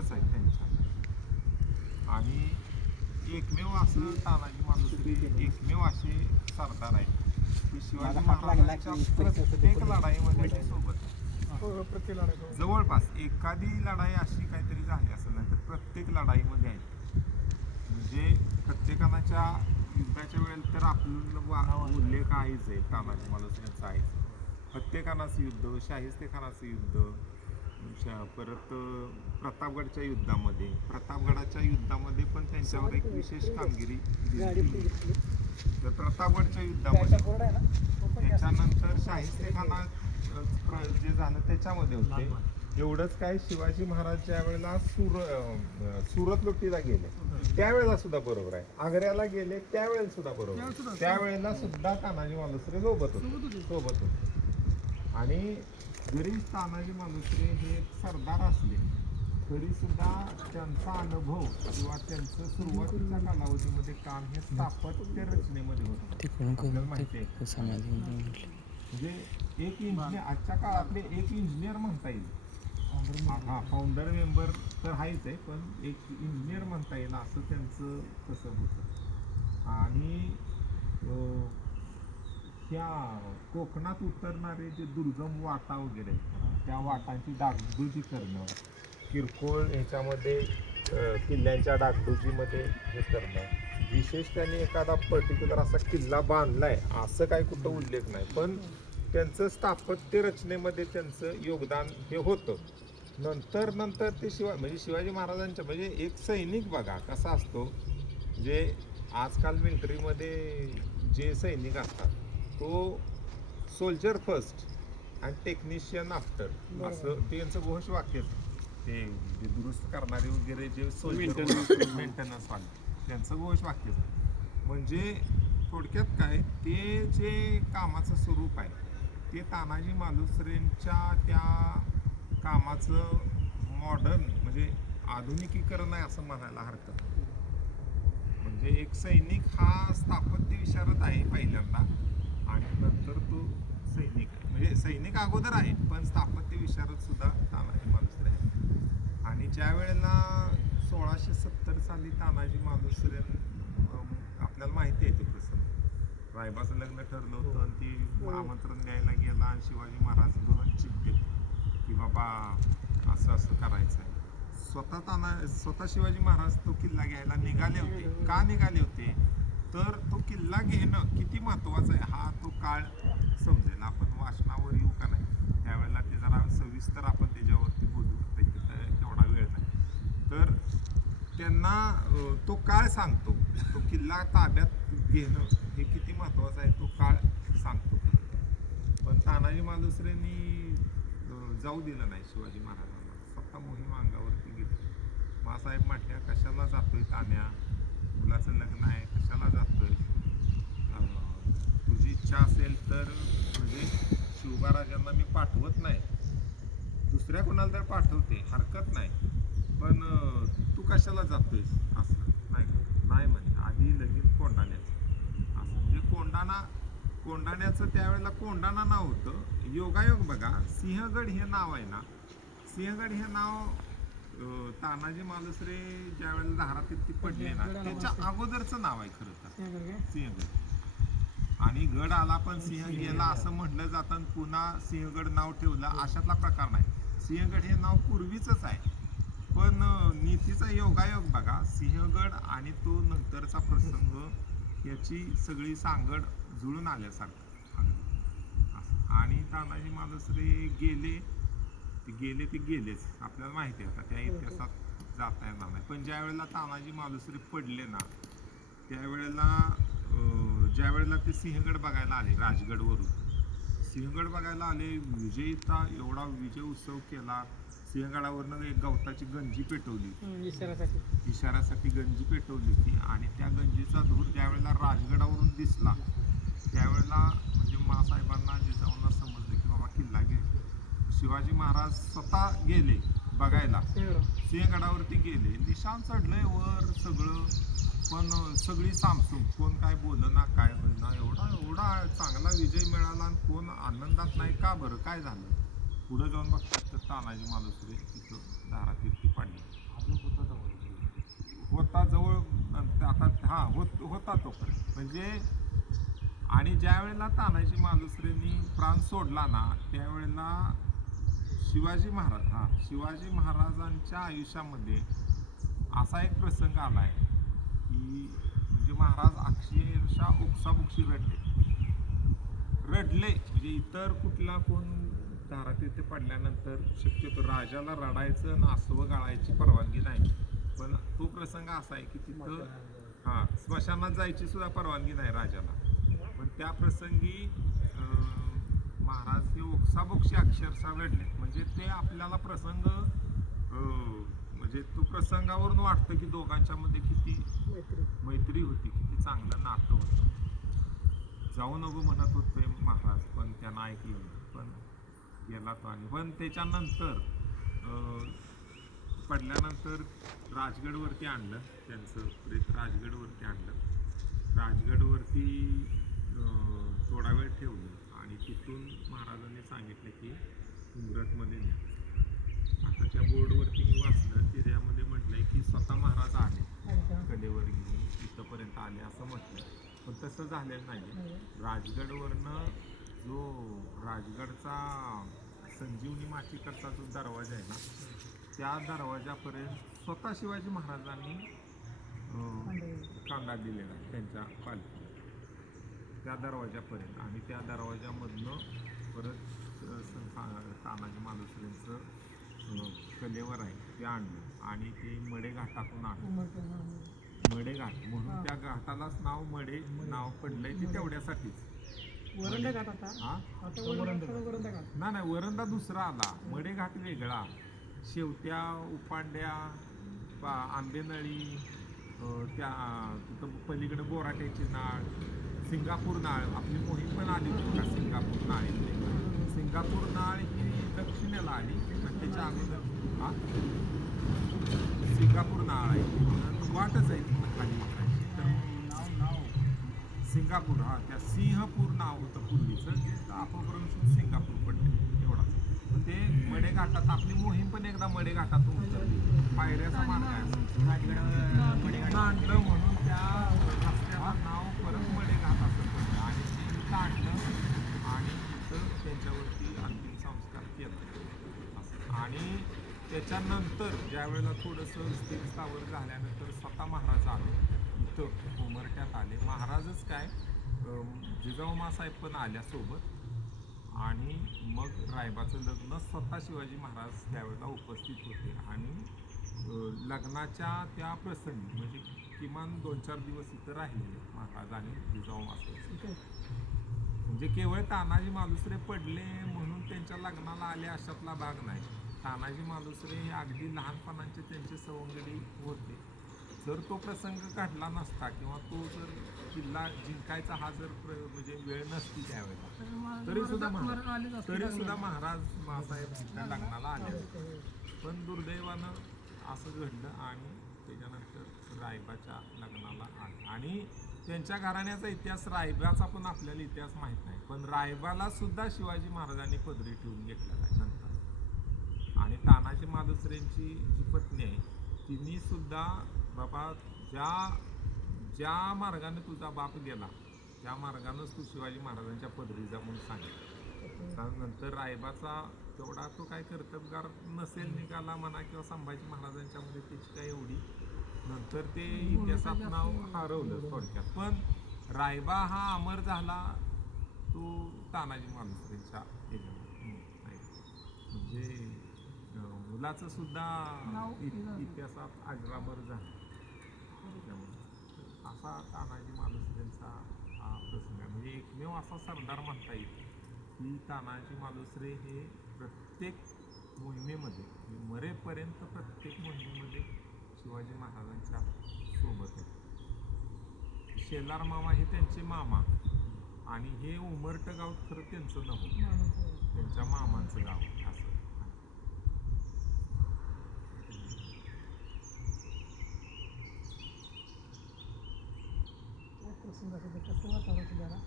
सरदारच आहेत त्यांच्या. आणि एकमेव असं तानाजी मालुसरे एकमेव असे सरदार आहेत की शिवाजी महाराजांच्या प्रत्येक लढाईमध्ये ते सोबत आहेत. जवळपास एखादी लढाई अशी काहीतरी झाली असेल ना तर प्रत्येक लढाईमध्ये आहेत. म्हणजे प्रत्येकाच्या युद्धाच्या वेळेला तर आपलं उल्लेख आहेच आहे तानाजी मालुसरेंचा आहेच. फत्तेखानाचं युद्ध, शाहिस्तेखानाचं युद्ध, परत प्रतापगडच्या युद्धामध्ये पण त्यांच्यावर एक विशेष कामगिरी दिली. तर प्रतापगडच्या युद्धामध्ये त्याच्यानंतर शाहिस्तेखाना जे झालं त्याच्यामध्ये होते. एवढंच काय, शिवाजी महाराज ज्या वेळेला सुरत लुटीला गेले त्यावेळेला सुद्धा बरोबर आहे, आग्र्याला गेले त्यावेळेला सुद्धा बरोबर, त्यावेळेला सुद्धा तानाजी मालुसरे सोबत होते. आणि जरी तानाजी मालुसरे हे एक सरदार असले तरी सुद्धा त्यांचा अनुभव किंवा त्यांचं सुरुवातीच्या कालावधीमध्ये काम हे स्थापत्य रचनेमध्ये होतं. आपल्याला माहिती आहे म्हणजे एक इंजिनियर आजच्या काळातले एक इंजिनियर म्हणता येईल. फाउंडर मेंबर तर आहेच आहे, पण एक इंजिनियर म्हणता येईल असं त्यांचं तसं होतं. आणि ह्या कोकणात उतरणारे जे दुर्गम वाटा वगैरे त्या वाटांची डागडुजी करणं, किरकोळ ह्याच्यामध्ये किल्ल्यांच्या डागडुजीमध्ये हे करणं, विशेष त्यांनी एखादा पर्टिक्युलर असा किल्ला बांधलाय असं काही कुठं उल्लेख नाही, पण त्यांचं स्थापत्य रचनेमध्ये त्यांचं योगदान हे होतं. नंतर ते शिवाजी महाराजांच्या म्हणजे एक सैनिक बघा कसा असतो, जे आजकाल मिलिटरीमध्ये जे सैनिक असतात तो soldier first and technician after असं त्यांचं घोष वाक्यच. ते दुरुस्त करणारे वगैरे जे सोल्जर मेंटेनन्स वाले त्यांचं घोष वाक्यच. म्हणजे थोडक्यात काय, ते जे कामाचं स्वरूप आहे ते तानाजी मालुसरेंच्या त्या कामाचं मॉडर्न म्हणजे आधुनिकीकरण आहे असं म्हणायला हरकत नाही. म्हणजे एक सैनिक हा स्थापत्य विशारद आहे पहिल्यांदा, आणि नंतर तो सैनिक आहे. म्हणजे सैनिक अगोदर आहे पण स्थापत्य विशारद सुद्धा तानाजी मालुसरे आहे. आणि ज्या वेळेला 1670 साली तानाजी मालुसरे आपल्याला माहिती आहे ते प्रसंग, रायबाचं लग्न ठरलं होतं आणि ती आमंत्रण द्यायला गेला आणि शिवाजी महाराज गहन चिंतेत की बाबा असं असं करायचं आहे. स्वतः शिवाजी महाराज तो किल्ला घ्यायला निघाले होते. का निघाले होते तर तो किल्ला घेणं किती महत्त्वाचं आहे हा तो काळ समजेल. आपण वाचनावर येऊ का नाही त्यावेळेला ते जरा सविस्तर आपण त्याच्यावरती बोलू, तेवढा वेळ नाही. तर त्यांना तो काळ सांगतो, तो किल्ला ताब्यात घेणं हे किती महत्त्वाचं आहे तो काळ सांगतो. पण तानाजी मालुसरेंनी जाऊ दिलं नाही शिवाजी महाराजांना, स्वतः मोहीम अंगावरती घेतली. मासाहेब म्हटल्या कशाला जातोय तान्या, मुलाचं लग्न आहे कशाला जातोय, तुझी इच्छा असेल तर म्हणजे शिवबाराजांना मी पाठवत नाही, दुसऱ्या कोणाला तर पाठवते हरकत नाही, पण तू कशाला जातोयस असं नाही म्हणे. आधी लगीन कोंडाण्याचं असं, म्हणजे कोंडाण्याचं त्यावेळेला कोंडाणा नाव होतं. योगायोग बघा, सिंहगड हे नाव आहे ना, सिंहगड हे नाव तानाजी मालुसरे ज्या वेळेला धारातीर्थी पडले ना त्याच्या अगोदरचं नाव आहे खरं तर सिंहगड. आणि गड आला पण सिंह गेला असं म्हटलं जातं आणि पुन्हा सिंहगड नाव ठेवलं अशातला प्रकार नाही. सिंहगड हे नाव पूर्वीचंच आहे, पण नीतीचा योगायोग बघा, सिंहगड आणि तो नंतरचा प्रसंग याची सगळी सांगड जुळून आल्यासारखं. आणि तानाजी मालुसरे गेलेच आपल्याला माहिती आहे, त्या इतिहासात जाता येणार नाही. पण ज्या वेळेला तानाजी मालुसरे पडले ना त्यावेळेला ज्या वेळेला ते सिंहगड बघायला आले, राजगडवरून सिंहगड बघायला आले, विजयीचा एवढा विजय उत्सव केला. सिंहगडावरनं एक गवताची गंजी पेटवली, इशाऱ्यासाठी गंजी पेटवली होती. आणि त्या गंजीचा धूर ज्यावेळेला राजगडावरून दिसला त्यावेळेला म्हणजे मासाहेबांना जिजाऊंना समजलं की बाबा किल्ला घे. शिवाजी महाराज स्वतः गेले बघायला, सिंहगडावरती गेले, निशाण चढलंय वर सगळं, पण सगळी सामसूम, कोण काय बोलना काय होईना. एवढा चांगला विजय मिळाला आणि कोण आनंदात नाही का बरं, काय झालं. पुढे जाऊन बघतात तर तानाजी मालुसरे तिथं धारातीर्थी पडले. होता तोपर्यंत म्हणजे. आणि ज्या वेळेला तानाजी मालुसरेंनी प्राण सोडला ना त्यावेळेला शिवाजी महाराजांच्या आयुष्यामध्ये असा एक प्रसंग आलाय की म्हणजे महाराज अक्षरशः ओक्साबोक्षी रडले म्हणजे इतर कुठला कोण दारात इथे पडल्यानंतर शक्यतो राजाला रडायचं नासवं गाळायची परवानगी नाही. पण तो प्रसंग असा आहे की तिथं स्मशानात जायची सुद्धा परवानगी नाही राजाला. पण त्या प्रसंगी महाराज हे ओक्साबोक्षी अक्षरशः रडले. म्हणजे ते आपल्याला प्रसंग म्हणजे तो प्रसंगावरून वाटतं की दोघांच्या मध्ये किती मैत्री होती, किती चांगलं नातं होतं. जाऊ नको म्हणत होते महाराज पण त्यांना ऐकलं पण गेला तो. आणि पण त्याच्यानंतर पडल्यानंतर राजगडवरती आणलं त्यांचं प्रेत. राजगडवरती आणलं. राजगडवरती थोडा वेळ ठेवलं आणि तिथून महाराजांनी सांगितलं की उमरठमध्ये न्या. आता त्या बोर्डवरती मी वाचलं की त्यामध्ये म्हटलंय की स्वतः महाराज आले कलेवर घेऊन इथंपर्यंत आले असं म्हटलं. पण तसं झालेलं नाही. राजगडवरनं जो राजगडचा संजीवनी माचीकरचा जो दरवाजा आहे ना त्या दरवाजापर्यंत स्वतः शिवाजी महाराजांनी कांदा दिलेला त्यांच्या पालखीला त्या दरवाजापर्यंत. आणि त्या दरवाजामधनं परत तानाजी मालुसरेंचं कलेवर आहे ते आणलं आणि ते मडे घाटातून आणलं. मडे घाट म्हणून त्या घाटालाच नाव पडलंय ते तेवढ्यासाठीच. नाही वरंदा दुसरा आला, मडे घाट वेगळा. शेवट्या उपांड्या आंबेनळी त्या तिथं पलीकडे बोराट्याची नाळ, सिंगापूर नाळ आपली मोहीम पण आली होती का सिंगापूर नाळ. सिंगापूर नाळ ही दक्षिणेला आली आणि त्याच्या अगोदर सिंगापूर नाळ आहे वाटच आहे तिथं खाली सिंगापूर. त्या सिंहपूर नाव होतं पूर्वीचं जे अपभ्रंश सिंगापूर पडले एवढाच. ते मडे घाटात आपली मोहीम पण एकदा मडे घाटातून उतरली. पायऱ्याचा मार्ग आहे आणलं म्हणून त्या रस्त्याला नाव परत मडे घाट असं पडलं आणि ते इथं आणलं आणि इथं त्यांच्यावरती अंतिम संस्कार केला असं. आणि त्याच्यानंतर ज्या वेळेला थोडंसं स्थिर स्थावर झाल्यानंतर स्वतः महाराज आले इथं उमरट्यात आले. महाराजच काय जिजाऊ माँसाहेब पण आल्यासोबत. आणि मग रायबाचं लग्न स्वतः शिवाजी महाराज त्यावेळेला उपस्थित होते. आणि लग्नाच्या त्या प्रसंगी म्हणजे किमान 2-4 दिवस इथं राहिले महाराज आणि जिजाऊ माँसाहेब. म्हणजे केवळ तानाजी मालुसरे पडले म्हणून त्यांच्या लग्नाला आले अशातला भाग नाही. तानाजी मालुसरे हे अगदी लहानपणाचे त्यांचे सवंगडी होते. जर तो प्रसंग घडला नसता किंवा तो जर किल्ला जिंकायचा हा जर म्हणजे वेळ नसती त्यावेळेला तरी सुद्धा महाराज माँसाहेब तिथल्या लग्नाला आले. पण दुर्दैवानं असं घडलं आणि त्याच्यानंतर रायबाच्या लग्नाला आले. आणि त्यांच्या घराण्याचा इतिहास रायबाचा पण आपल्याला इतिहास माहीत नाही. पण रायबाला सुद्धा शिवाजी महाराजांनी पदरी ठेवून घेतलेला आहे नंतर. आणि तानाजी मालुसरेंची जी पत्नी आहे तिने सुद्धा बाबा ज्या मार्गाने तुझा बाप गेला त्या मार्गानंच तू शिवाजी महाराजांच्या पदरी जा म्हणून सांगितलं. नंतर रायबाचा तेवढा तो काय कर्तबगार नसेल निघाला म्हणा किंवा संभाजी महाराजांच्या मध्ये त्याची काय एवढी नंतर ते इतिहासात नाव हरवलं थोडक्यात. पण रायबा हा अमर झाला तो तानाजी मालुसरेंच्या म्हणजे मुलाचं सुद्धा इतिहासात अजरामर झालं. असा तानाजी मालुसरेंचा हा प्रसंग आहे. म्हणजे एकमेव असा सरदार म्हणता येईल की तानाजी मालुसरे हे प्रत्येक मोहिमेमध्ये मरेपर्यंत प्रत्येक मोहिमेमध्ये शिवाजी महाराजांच्या सोबत आहे. शेलार मामा हे त्यांचे मामा आणि हे उमरटं गाव खरं त्यांचं नव्हतं त्यांच्या मामांचं गाव असं. कसं वातावरण